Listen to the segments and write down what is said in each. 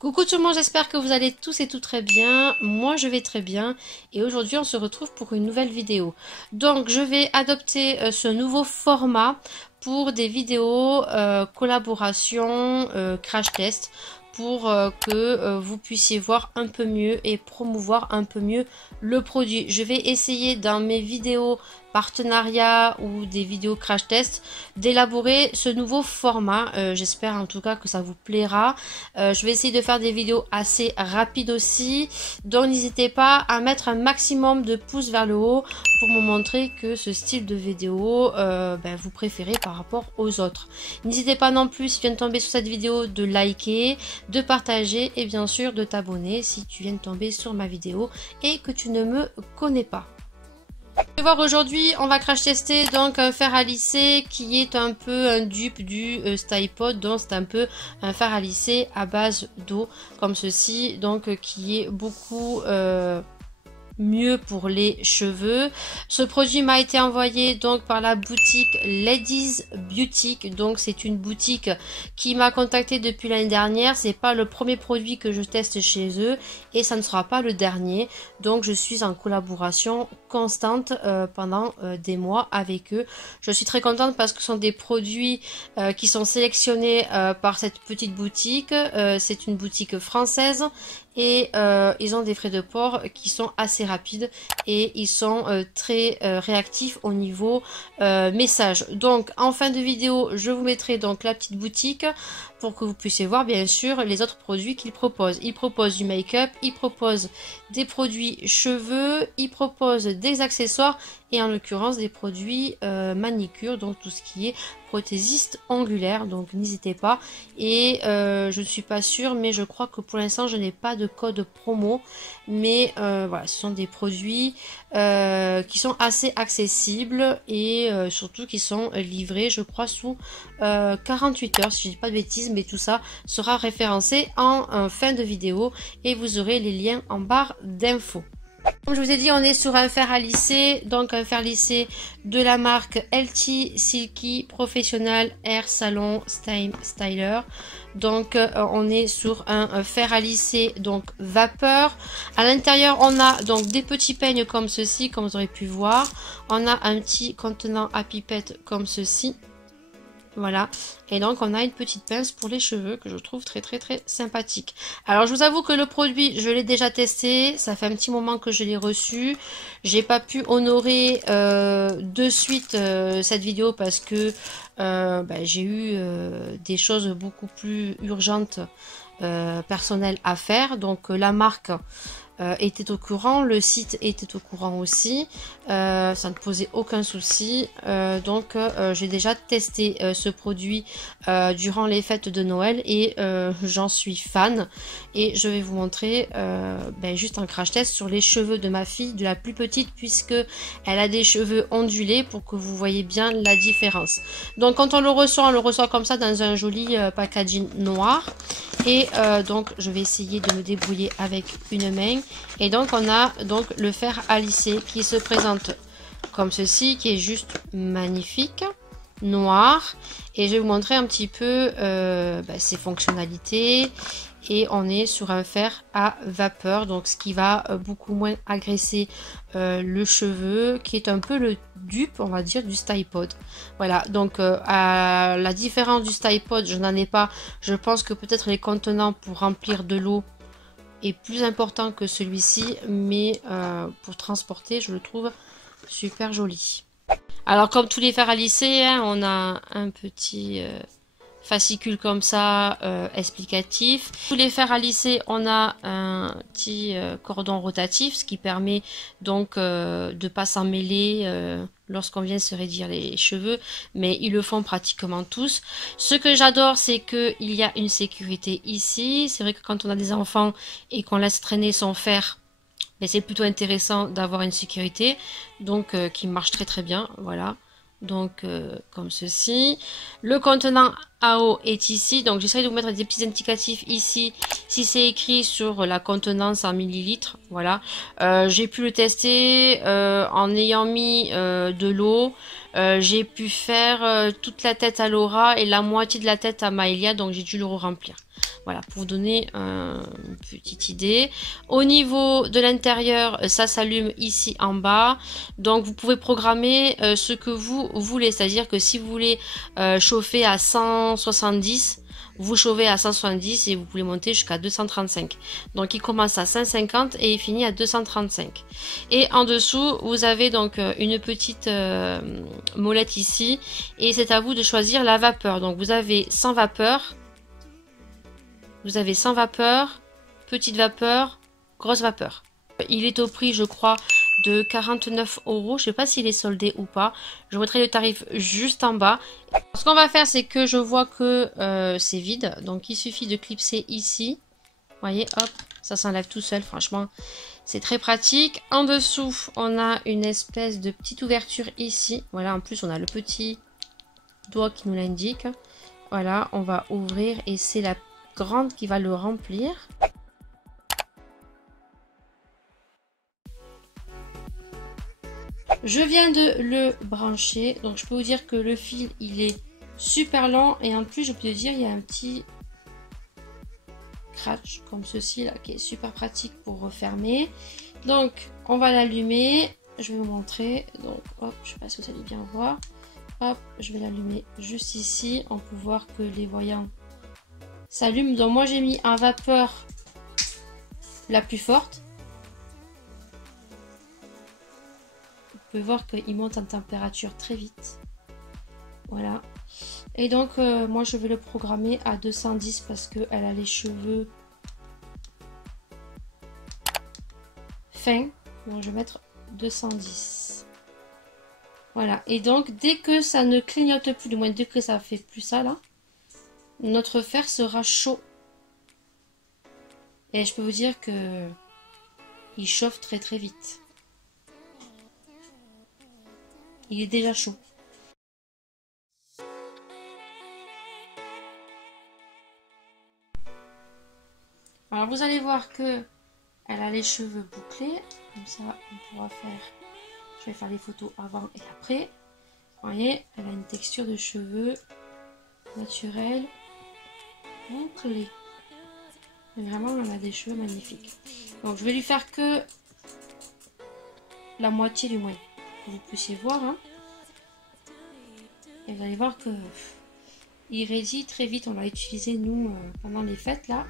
Coucou tout le monde, j'espère que vous allez tous et toutes très bien. Moi je vais très bien et aujourd'hui on se retrouve pour une nouvelle vidéo. Donc je vais adopter ce nouveau format pour des vidéos collaboration, crash test pour que vous puissiez voir un peu mieux et promouvoir un peu mieux le produit. Je vais essayer dans mes vidéos partenariat ou des vidéos crash test d'élaborer ce nouveau format. J'espère en tout cas que ça vous plaira. Je vais essayer de faire des vidéos assez rapides aussi, donc n'hésitez pas à mettre un maximum de pouces vers le haut pour me montrer que ce style de vidéo vous préférez par rapport aux autres. N'hésitez pas non plus, si tu viens de tomber sur cette vidéo, de liker, de partager et bien sûr de t'abonner si tu viens de tomber sur ma vidéo et que tu ne me connais pas. Je vais voir aujourd'hui, on va crash tester donc un fer à lisser qui est un peu un dupe du Stypod, donc c'est un peu un fer à lisser à base d'eau comme ceci, donc qui est beaucoup mieux pour les cheveux. Ce produit m'a été envoyé donc par la boutique Ladies Beauty, donc c'est une boutique qui m'a contacté depuis l'année dernière. C'est pas le premier produit que je teste chez eux et ça ne sera pas le dernier, donc je suis en collaboration constante pendant des mois avec eux. Je suis très contente parce que ce sont des produits qui sont sélectionnés par cette petite boutique. C'est une boutique française et ils ont des frais de port qui sont assez rapides et ils sont très réactifs au niveau message. Donc en fin de vidéo je vous mettrai donc la petite boutique pour que vous puissiez voir bien sûr les autres produits qu'ils proposent. Ils proposent du make-up, ils proposent des produits cheveux, ils proposent des accessoires et en l'occurrence des produits manicure, donc tout ce qui est prothésiste angulaire, donc n'hésitez pas. Et je ne suis pas sûre, mais je crois que pour l'instant je n'ai pas de code promo, mais voilà, ce sont des produits qui sont assez accessibles et surtout qui sont livrés je crois sous 48 heures si je dis pas de bêtises, mais tout ça sera référencé en fin de vidéo et vous aurez les liens en barre d'infos. Comme je vous ai dit, on est sur un fer à lisser, donc un fer lissé de la marque LT Silky Professional Hair Salon Styler. Donc on est sur un fer à lisser donc vapeur. À l'intérieur on a donc des petits peignes comme ceci, comme vous aurez pu voir. On a un petit contenant à pipette comme ceci. Voilà, et donc on a une petite pince pour les cheveux que je trouve très sympathique. Alors je vous avoue que le produit je l'ai déjà testé, ça fait un petit moment que je l'ai reçu. J'ai pas pu honorer de suite cette vidéo parce que j'ai eu des choses beaucoup plus urgentes personnelles à faire. Donc la marque était au courant, le site était au courant aussi, ça ne posait aucun souci, donc j'ai déjà testé ce produit durant les fêtes de Noël et j'en suis fan et je vais vous montrer juste un crash test sur les cheveux de ma fille, de la plus petite, puisque elle a des cheveux ondulés pour que vous voyez bien la différence. Donc quand on le reçoit comme ça dans un joli packaging noir et donc je vais essayer de me débrouiller avec une main. Et donc on a donc le fer à lisser qui se présente comme ceci, qui est juste magnifique, noir. Et je vais vous montrer un petit peu ses fonctionnalités. Et on est sur un fer à vapeur, donc ce qui va beaucoup moins agresser le cheveu, qui est un peu le dupe, on va dire, du Stypod. Voilà, donc à la différence du Stypod, je n'en ai pas. Je pense que peut-être les contenants pour remplir de l'eau est plus important que celui-ci, mais pour transporter je le trouve super joli. Alors comme tous les fers à lisser, hein, on a un petit fascicule comme ça explicatif. Tous les fers à lisser, on a un petit cordon rotatif, ce qui permet donc de pas s'en mêler lorsqu'on vient se réduire les cheveux, mais ils le font pratiquement tous. Ce que j'adore, c'est qu'il y a une sécurité ici. C'est vrai que quand on a des enfants et qu'on laisse traîner son fer, c'est plutôt intéressant d'avoir une sécurité, donc qui marche très bien, voilà. Donc comme ceci. Le contenant AO est ici. Donc j'essaie de vous mettre des petits indicatifs ici si c'est écrit sur la contenance en millilitres. Voilà. J'ai pu le tester en ayant mis de l'eau. J'ai pu faire toute la tête à Laura et la moitié de la tête à Maëlia. Donc j'ai dû le remplir. Voilà, pour vous donner une petite idée. Au niveau de l'intérieur, ça s'allume ici en bas. Donc vous pouvez programmer ce que vous voulez. C'est-à-dire que si vous voulez chauffer à 170, vous chauffez à 170 et vous pouvez monter jusqu'à 235. Donc il commence à 150 et il finit à 235. Et en dessous, vous avez donc une petite molette ici. Et c'est à vous de choisir la vapeur. Donc vous avez sans vapeur. Vous avez sans vapeur, petite vapeur, grosse vapeur. Il est au prix, je crois, de 49 €. Je ne sais pas s'il est soldé ou pas. Je mettrai le tarif juste en bas. Ce qu'on va faire, c'est que je vois que c'est vide. Donc, il suffit de clipser ici. Vous voyez, hop, ça s'enlève tout seul. Franchement, c'est très pratique. En dessous, on a une espèce de petite ouverture ici. Voilà, en plus, on a le petit doigt qui nous l'indique. Voilà, on va ouvrir et c'est la grande qui va le remplir. Je viens de le brancher, donc je peux vous dire que le fil il est super lent et en plus je peux vous dire il y a un petit scratch comme ceci là qui est super pratique pour refermer. Donc on va l'allumer, je vais vous montrer. Donc hop, je sais pas si vous allez bien voir. Hop, je vais l'allumer juste ici. On peut voir que les voyants s'allume. Donc moi j'ai mis en vapeur la plus forte. Vous pouvez voir qu'il monte en température très vite. Voilà. Et donc moi je vais le programmer à 210 parce qu'elle a les cheveux fins. Donc je vais mettre 210. Voilà. Et donc dès que ça ne clignote plus, du moins dès que ça fait plus ça là, notre fer sera chaud. Et je peux vous dire que il chauffe très très vite. Il est déjà chaud. Alors vous allez voir que elle a les cheveux bouclés. Comme ça on pourra faire. Je vais faire les photos avant et après. Vous voyez, elle a une texture de cheveux naturelle. Bouclé. Vraiment, on a des cheveux magnifiques. Donc, je vais lui faire que la moitié du moins. Pour que vous puissiez voir. Hein. Et vous allez voir que il raidit très vite. On l'a utilisé, nous, pendant les fêtes, là.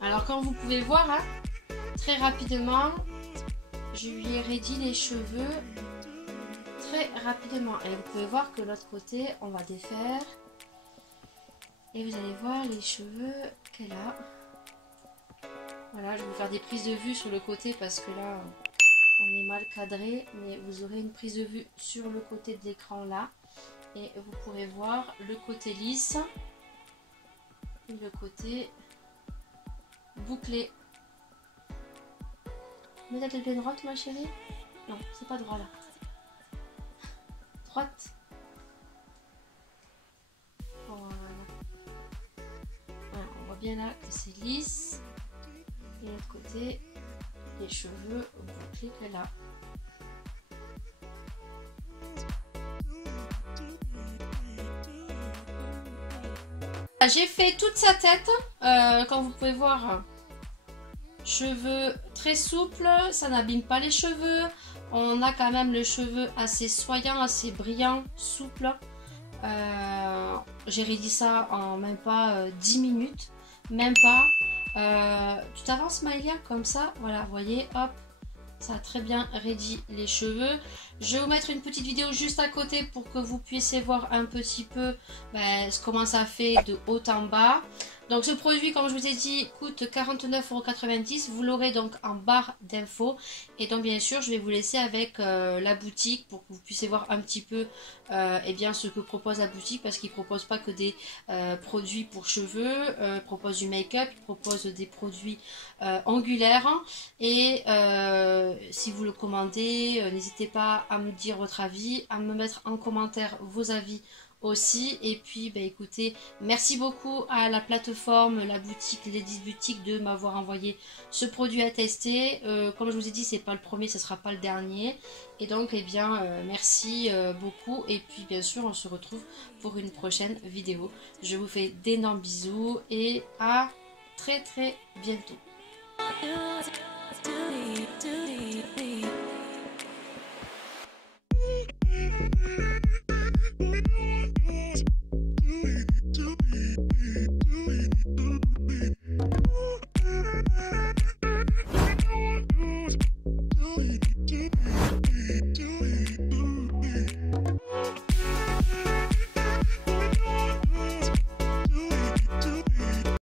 Alors comme vous pouvez voir, hein, très rapidement, je lui ai raidi les cheveux très rapidement. Et vous pouvez voir que l'autre côté, on va défaire. Et vous allez voir les cheveux qu'elle a. Voilà, je vais vous faire des prises de vue sur le côté parce que là, on est mal cadré. Mais vous aurez une prise de vue sur le côté de l'écran là. Et vous pourrez voir le côté lisse et le côté bouclé. Mets la tête bien droite, ma chérie. Non, c'est pas droit là. Droite. Voilà. Voilà, on voit bien là que c'est lisse. Et de l'autre côté, les cheveux bouclés qu'elle a. J'ai fait toute sa tête, comme vous pouvez voir, cheveux très souples, ça n'abîme pas les cheveux, on a quand même le cheveu assez soyant, assez brillant, souple. J'ai raidi ça en même pas 10 minutes, même pas. Tu t'avances Maëlia comme ça, voilà, vous voyez, hop, ça a très bien raidi les cheveux. Je vais vous mettre une petite vidéo juste à côté pour que vous puissiez voir un petit peu comment ça fait de haut en bas. Donc ce produit, comme je vous ai dit, coûte 49,90 €. Vous l'aurez donc en barre d'infos. Et donc bien sûr, je vais vous laisser avec la boutique pour que vous puissiez voir un petit peu ce que propose la boutique. Parce qu'il ne propose pas que des produits pour cheveux, il propose du make-up, il propose des produits angulaires. Et si vous le commandez, n'hésitez pas à me dire votre avis, à me mettre en commentaire vos avis aussi. Et puis écoutez, merci beaucoup à la plateforme, la boutique Ladies Boutique de m'avoir envoyé ce produit à tester. Comme je vous ai dit, c'est pas le premier, ce sera pas le dernier. Et donc merci beaucoup. Et puis bien sûr, on se retrouve pour une prochaine vidéo. Je vous fais d'énormes bisous et à très bientôt.